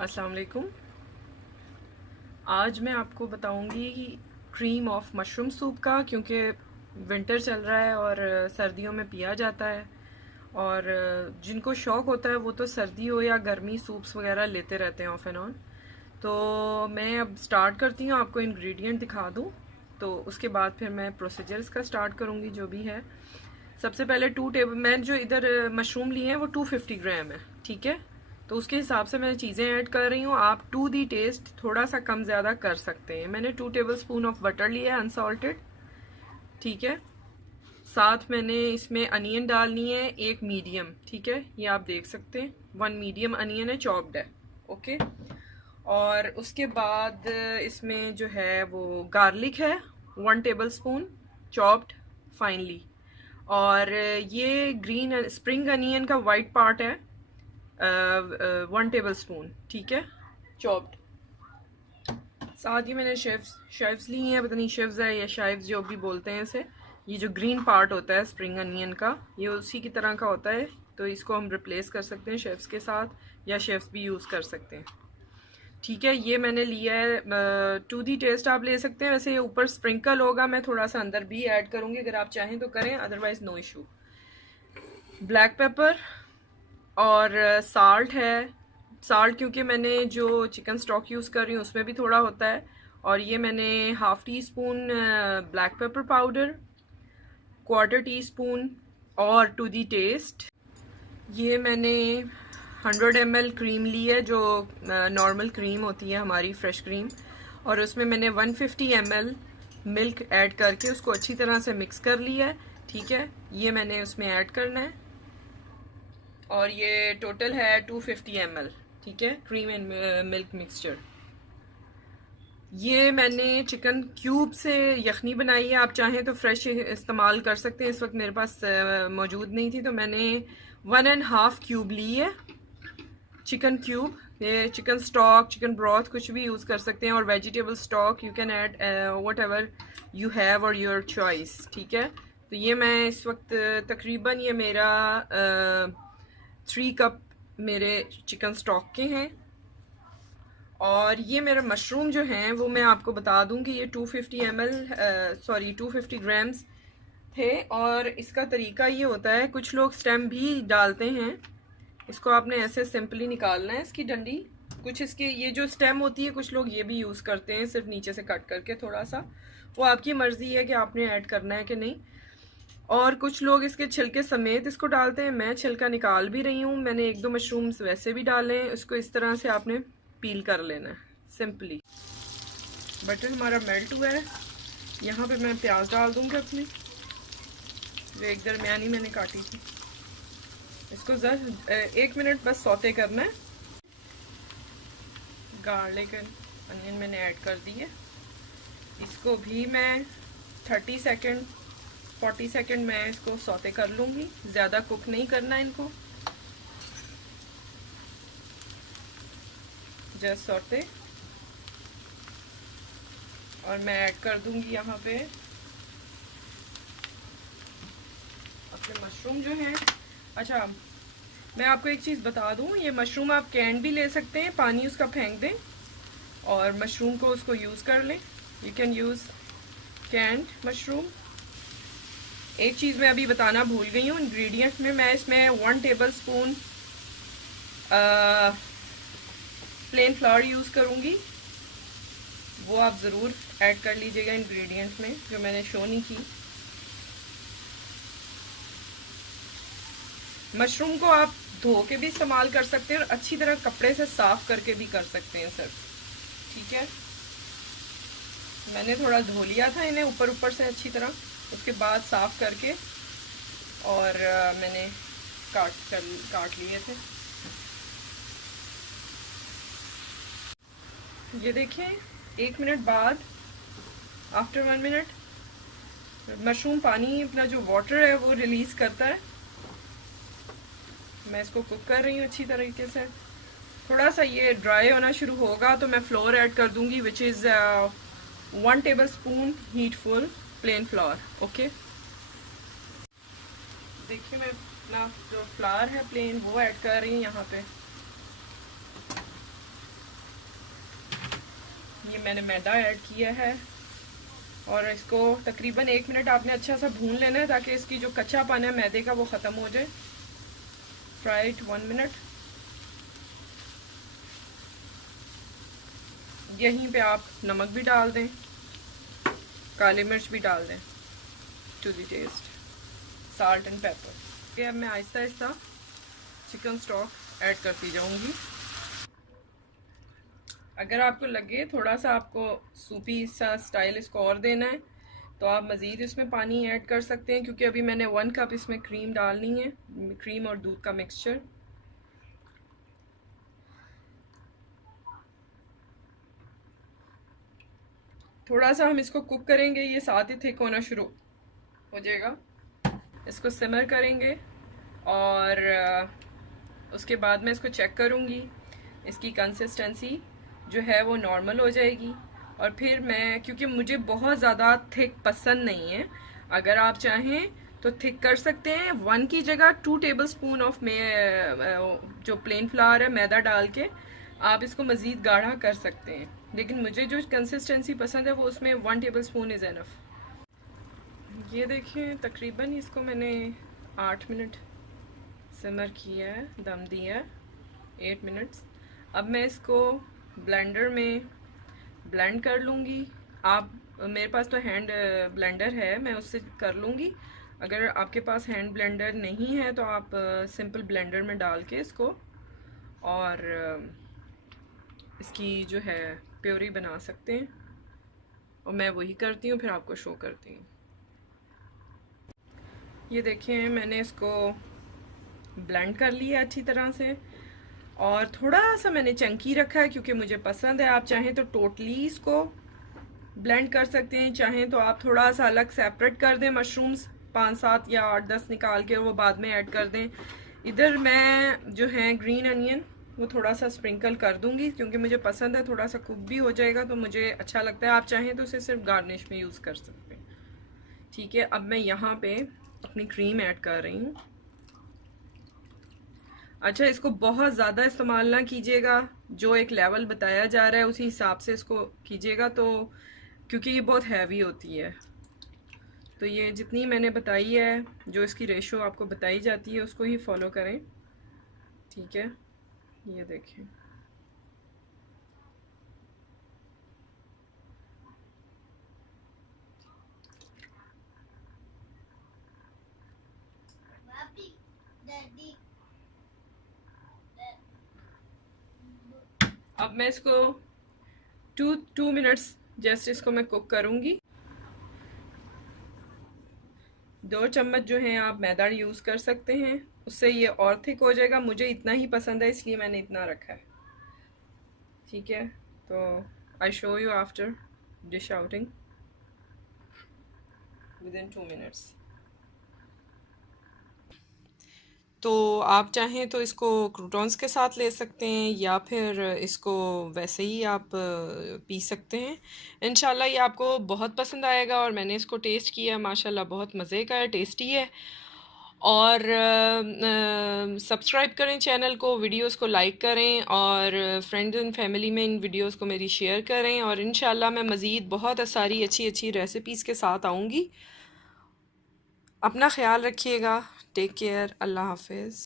अस्सलाम वालेकुम। आज मैं आपको बताऊंगी क्रीम ऑफ मशरूम सूप का, क्योंकि विंटर चल रहा है और सर्दियों में पिया जाता है। और जिनको शौक़ होता है वो तो सर्दी हो या गर्मी सूप्स वगैरह लेते रहते हैं ऑफ एंड ऑन। तो मैं अब स्टार्ट करती हूँ, आपको इंग्रेडिएंट दिखा दूँ तो उसके बाद फिर मैं प्रोसीजर्स का स्टार्ट करूँगी जो भी है। सबसे पहले 2 टेबल मैं जो इधर मशरूम लिए हैं वो 250 ग्राम है, ठीक है। तो उसके हिसाब से मैं चीज़ें ऐड कर रही हूँ। आप टू दी टेस्ट थोड़ा सा कम ज़्यादा कर सकते हैं। मैंने 2 टेबल स्पून ऑफ बटर लिया है अनसॉल्टेड, ठीक है। साथ मैंने इसमें अनियन डालनी है, एक मीडियम, ठीक है, ये आप देख सकते हैं। 1 मीडियम अनियन है, चॉप्ड है, ओके। और उसके बाद इसमें जो है वो गार्लिक है, 1 टेबल स्पून चॉप्ड फाइनली। और ये ग्रीन स्प्रिंग अनियन का वाइट पार्ट है, 1 टेबल स्पून, ठीक है, चॉप्ड। साथ ही मैंने शेव्स ली हैं, पता नहीं शेव्स है या शाइव्स जो भी बोलते हैं इसे। ये जो ग्रीन पार्ट होता है स्प्रिंग अनियन का, ये उसी की तरह का होता है, तो इसको हम रिप्लेस कर सकते हैं शेव्स के साथ, या शेव्स भी यूज़ कर सकते हैं, ठीक है। ये मैंने लिया है, टू दी टेस्ट आप ले सकते हैं। वैसे ये ऊपर स्प्रिंकल होगा, मैं थोड़ा सा अंदर भी ऐड करूँगी, अगर आप चाहें तो करें, otherwise no issue. Black pepper और साल्ट है। साल्ट क्योंकि मैंने जो चिकन स्टॉक यूज़ कर रही हूँ उसमें भी थोड़ा होता है। और ये मैंने half tea spoon black pepper powder, 1/4 teaspoon, और टू दी टेस्ट ये मैंने 100 ml क्रीम ली है, जो नॉर्मल क्रीम होती है हमारी, फ्रेश क्रीम। और उसमें मैंने 150 ml मिल्क ऐड करके उसको अच्छी तरह से मिक्स कर लिया है, ठीक है। ये मैंने उसमें ऐड करना है, और ये टोटल है 250 ml, ठीक है, क्रीम एंड मिल्क मिक्सचर। ये मैंने चिकन क्यूब से यखनी बनाई है, आप चाहें तो फ्रेश इस्तेमाल कर सकते हैं। इस वक्त मेरे पास मौजूद नहीं थी, तो मैंने 1.5 क्यूब ली है, चिकन क्यूब। ये चिकन स्टॉक, चिकन ब्रॉथ कुछ भी यूज़ कर सकते हैं, और vegetable stock you can add what ever you have और योर चॉइस, ठीक है। तो ये मैं इस वक्त तकरीबन ये मेरा 3 कप मेरे चिकन स्टॉक के हैं। और ये मेरे मशरूम जो हैं वो मैं आपको बता दूं कि ये 250 ग्राम्स थे। और इसका तरीका ये होता है, कुछ लोग स्टेम भी डालते हैं। इसको आपने ऐसे सिंपली निकालना है, इसकी डंडी। कुछ इसके ये जो स्टेम होती है, कुछ लोग ये भी यूज़ करते हैं, सिर्फ नीचे से कट करके थोड़ा सा। वो आपकी मर्ज़ी है कि आपने ऐड करना है कि नहीं। और कुछ लोग इसके छिलके समेत इसको डालते हैं, मैं छिलका निकाल भी रही हूँ। मैंने 1-2 मशरूम्स वैसे भी डाले हैं। इसको इस तरह से आपने पील कर लेना है सिंपली। बटर हमारा मेल्ट हुआ है, यहाँ पे मैं प्याज डाल दूँगी अपनी, जो एक दरमियानी मैंने काटी थी। इसको 1 मिनट बस सौते करना है। गार्लिक एंड अनियन मैंने ऐड कर दी है। इसको भी मैं 30 सेकेंड 40 सेकेंड मैं इसको सौते कर लूँगी, ज़्यादा कुक नहीं करना इनको, जस्ट सौते। और मैं ऐड कर दूँगी यहाँ पे अपने मशरूम जो हैं। अच्छा, मैं आपको एक चीज़ बता दूँ, ये मशरूम आप कैन भी ले सकते हैं, पानी उसका फेंक दें और मशरूम को उसको यूज़ कर लें। You can use canned mushroom. एक चीज़ मैं अभी बताना भूल गई हूँ, इंग्रेडिएंट्स में मैं इसमें 1 टेबल-स्पून प्लेन फ्लावर यूज़ करूँगी। वो आप ज़रूर ऐड कर लीजिएगा इंग्रेडिएंट्स में, जो मैंने शो नहीं की। मशरूम को आप धो के भी इस्तेमाल कर सकते हैं, और अच्छी तरह कपड़े से साफ़ करके भी कर सकते हैं सर, ठीक है। मैंने थोड़ा धो लिया था इन्हें ऊपर से अच्छी तरह, उसके बाद साफ़ करके और मैंने काट लिए थे। ये देखें, 1 मिनट बाद, आफ्टर 1 मिनट, मशरूम पानी अपना जो वाटर है वो रिलीज़ करता है। मैं इसको कुक कर रही हूँ अच्छी तरीके से। थोड़ा सा ये ड्राई होना शुरू होगा तो मैं फ्लोर ऐड कर दूंगी, विच इज़ 1 टेबल-स्पून हीटफुल प्लेन फ्लावर, ओके। देखिए मैं अपना जो फ्लावर है प्लेन वो ऐड कर रही हूँ यहाँ पे। मैंने मैदा ऐड किया है और इसको तकरीबन 1 मिनट आपने अच्छा सा भून लेना है ताकि इसकी जो कच्चापन है मैदे का वो ख़त्म हो जाए। Fry it 1 minute. यहीं पे आप नमक भी डाल दें, काली मिर्च भी डाल दें to the taste, salt and pepper. अब मैं Aahista Aahista chicken stock add करती जाऊंगी। अगर आपको लगे थोड़ा सा आपको सूपी सा स्टाइल इसको और देना है तो आप मज़ीद इसमें पानी ऐड कर सकते हैं, क्योंकि अभी मैंने 1 कप इसमें क्रीम डालनी है, क्रीम और दूध का मिक्सचर। थोड़ा सा हम इसको कुक करेंगे, ये साथ ही थिक होना शुरू हो जाएगा। इसको सिमर करेंगे और उसके बाद मैं इसको चेक करूँगी, इसकी कंसिस्टेंसी जो है वो नॉर्मल हो जाएगी। और फिर मैं, क्योंकि मुझे बहुत ज़्यादा थिक पसंद नहीं है, अगर आप चाहें तो थिक कर सकते हैं। 1 की जगह 2 टेबलस्पून ऑफ जो प्लेन फ्लावर है मैदा डाल के आप इसको मज़ीद गाढ़ा कर सकते हैं, लेकिन मुझे जो कंसिस्टेंसी पसंद है वो उसमें 1 टेबलस्पून इज़ एनफ। ये देखें तकरीबन इसको मैंने 8 मिनट सिमर किया है, दम दिया है 8 मिनट्स। अब मैं इसको ब्लेंडर में ब्लेंड कर लूँगी। आप, मेरे पास तो हैंड ब्लेंडर है, मैं उससे कर लूँगी। अगर आपके पास हैंड ब्लेंडर नहीं है तो आप सिंपल ब्लेंडर में डाल के इसको और इसकी जो है प्योरी बना सकते हैं, और मैं वही करती हूँ, फिर आपको शो करती हूँ। ये देखें मैंने इसको ब्लेंड कर लिया अच्छी तरह से, और थोड़ा सा मैंने चंकी रखा है क्योंकि मुझे पसंद है। आप चाहें तो टोटली इसको ब्लेंड कर सकते हैं, चाहें तो आप थोड़ा सा अलग सेपरेट कर दें मशरूम्स, 5-7 या 8-10 निकाल के वो बाद में ऐड कर दें। इधर मैं जो है ग्रीन अनियन वो थोड़ा सा स्प्रिंकल कर दूंगी क्योंकि मुझे पसंद है, थोड़ा सा कुक भी हो जाएगा तो मुझे अच्छा लगता है। आप चाहें तो उसे सिर्फ गार्निश में यूज़ कर सकते हैं। ठीक है, अब मैं यहाँ पे अपनी क्रीम ऐड कर रही हूँ। अच्छा, इसको बहुत ज़्यादा इस्तेमाल ना कीजिएगा, जो एक लेवल बताया जा रहा है उसी हिसाब से इसको कीजिएगा, तो क्योंकि ये बहुत हैवी होती है। तो ये जितनी मैंने बताई है, जो इसकी रेशो आपको बताई जाती है उसको ही फॉलो करें। ठीक है, ये देखें। अब मैं इसको 2 मिनट्स जस्ट इसको मैं कुक करूँगी। 2 चम्मच जो हैं आप मैदा यूज़ कर सकते हैं, उससे ये और थिक हो जाएगा। मुझे इतना ही पसंद है इसलिए मैंने इतना रखा है। ठीक है, तो I show you after dish outing within 2 minutes. तो आप चाहें तो इसको क्रूटॉन्स के साथ ले सकते हैं या फिर इसको वैसे ही आप पी सकते हैं। इंशाल्लाह ये आपको बहुत पसंद आएगा, और मैंने इसको टेस्ट किया, माशाल्लाह बहुत मज़े का है, टेस्टी है। और सब्सक्राइब करें चैनल को, वीडियोस को लाइक करें, और फ्रेंड्स एंड फैमिली में इन वीडियोस को मेरी शेयर करें। और इंशाल्लाह मैं मज़ीद बहुत सारी अच्छी अच्छी रेसिपीज़ के साथ आऊँगी। अपना ख्याल रखिएगा। Take care. अल्लाह हाफिज़।